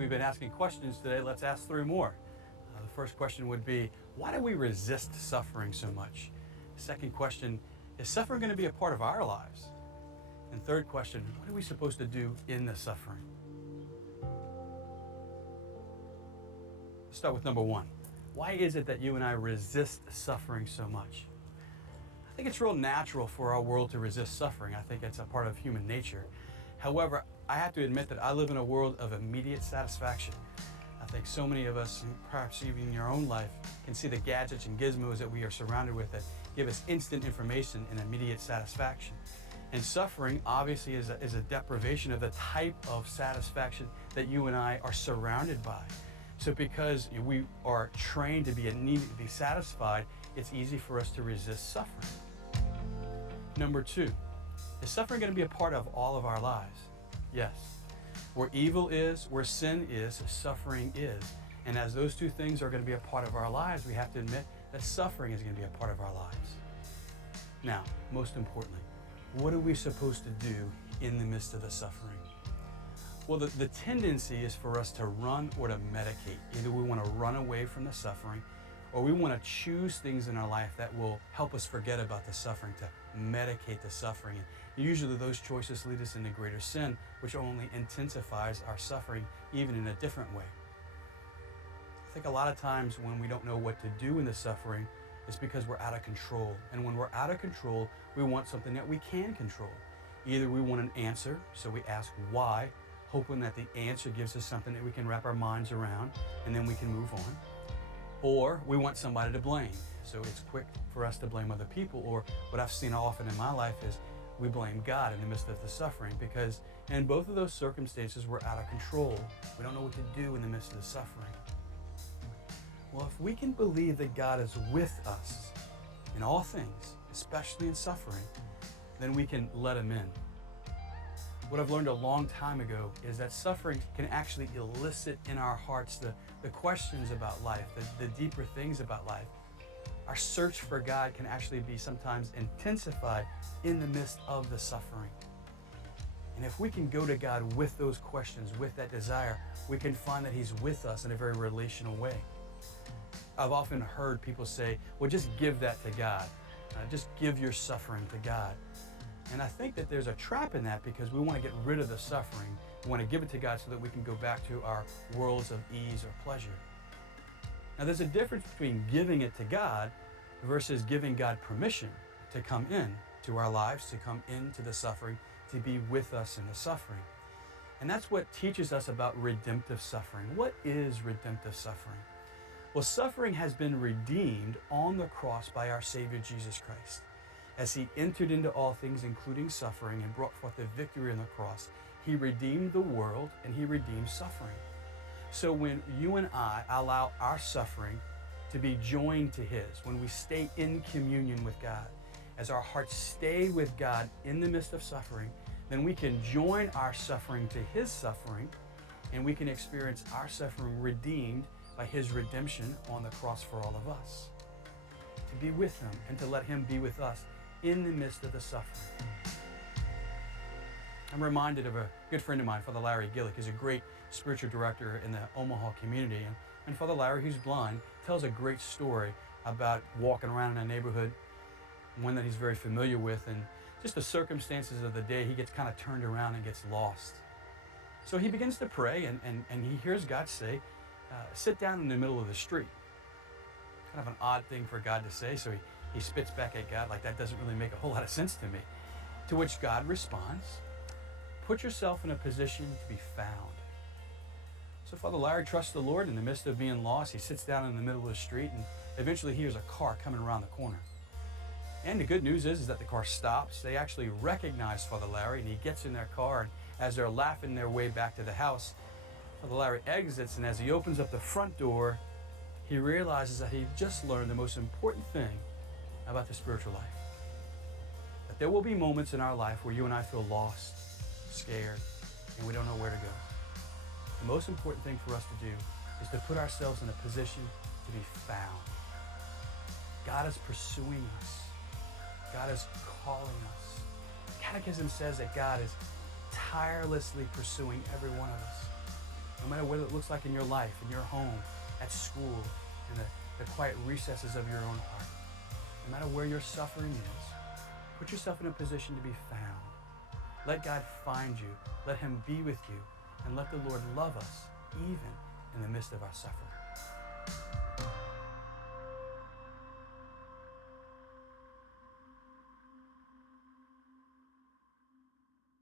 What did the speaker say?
we've been asking questions today, let's ask three more. The first question would be, why do we resist suffering so much? Second question, is suffering going to be a part of our lives? And third question, what are we supposed to do in the suffering? Let's start with number one. Why is it that you and I resist suffering so much? I think it's real natural for our world to resist suffering. I think it's a part of human nature. However, I have to admit that I live in a world of immediate satisfaction. I think so many of us, perhaps even in your own life, can see the gadgets and gizmos that we are surrounded with that give us instant information and immediate satisfaction. And suffering obviously is a deprivation of the type of satisfaction that you and I are surrounded by. So because we are trained to be immediately satisfied, it's easy for us to resist suffering. Number two, is suffering going to be a part of all of our lives? Yes. Where evil is, where sin is, suffering is. And as those two things are going to be a part of our lives, we have to admit that suffering is going to be a part of our lives. Now, most importantly, what are we supposed to do in the midst of the suffering? Well, the tendency is for us to run or to medicate. Either we want to run away from the suffering, or we want to choose things in our life that will help us forget about the suffering, to medicate the suffering. And usually those choices lead us into greater sin, which only intensifies our suffering, even in a different way. I think a lot of times when we don't know what to do in the suffering, it's because we're out of control. And when we're out of control, we want something that we can control. Either we want an answer, so we ask why, hoping that the answer gives us something that we can wrap our minds around, and then we can move on. Or we want somebody to blame. So it's quick for us to blame other people, or what I've seen often in my life is we blame God in the midst of the suffering, because in both of those circumstances, we're out of control. We don't know what to do in the midst of the suffering. Well, if we can believe that God is with us in all things, especially in suffering, then we can let Him in. What I've learned a long time ago is that suffering can actually elicit in our hearts the questions about life, the deeper things about life. Our search for God can actually be sometimes intensified in the midst of the suffering. And if we can go to God with those questions, with that desire, we can find that He's with us in a very relational way. I've often heard people say, well, just give that to God. Just give your suffering to God. And I think that there's a trap in that, because we want to get rid of the suffering. We want to give it to God so that we can go back to our worlds of ease or pleasure. Now, there's a difference between giving it to God versus giving God permission to come in to our lives, to come into the suffering, to be with us in the suffering. And that's what teaches us about redemptive suffering. What is redemptive suffering? Well, suffering has been redeemed on the cross by our Savior Jesus Christ. As He entered into all things, including suffering, and brought forth the victory on the cross, He redeemed the world and He redeemed suffering. So when you and I allow our suffering to be joined to His, when we stay in communion with God, as our hearts stay with God in the midst of suffering, then we can join our suffering to His suffering, and we can experience our suffering redeemed by His redemption on the cross for all of us. To be with Him and to let Him be with us in the midst of the suffering. I'm reminded of a good friend of mine, Father Larry Gillick. He's a great spiritual director in the Omaha community. And Father Larry, who's blind, tells a great story about walking around in a neighborhood, one that he's very familiar with, and just the circumstances of the day, he gets kind of turned around and gets lost. So he begins to pray, and he hears God say, sit down in the middle of the street. Kind of an odd thing for God to say, so he spits back at God like, that doesn't really make a whole lot of sense to me. To which God responds, put yourself in a position to be found. So Father Larry trusts the Lord in the midst of being lost. He sits down in the middle of the street, and eventually hears a car coming around the corner. And the good news is that the car stops. They actually recognize Father Larry, and he gets in their car, and as they're laughing their way back to the house, Father Larry exits, and as he opens up the front door, he realizes that he just learned the most important thing about the spiritual life. That there will be moments in our life where you and I feel lost, scared, and we don't know where to go. The most important thing for us to do is to put ourselves in a position to be found. God is pursuing us. God is calling us. Catechism says that God is tirelessly pursuing every one of us. No matter what it looks like in your life, in your home, at school, in the quiet recesses of your own heart. No matter where your suffering is, put yourself in a position to be found. Let God find you. Let him be with you. And let the Lord love us even in the midst of our suffering.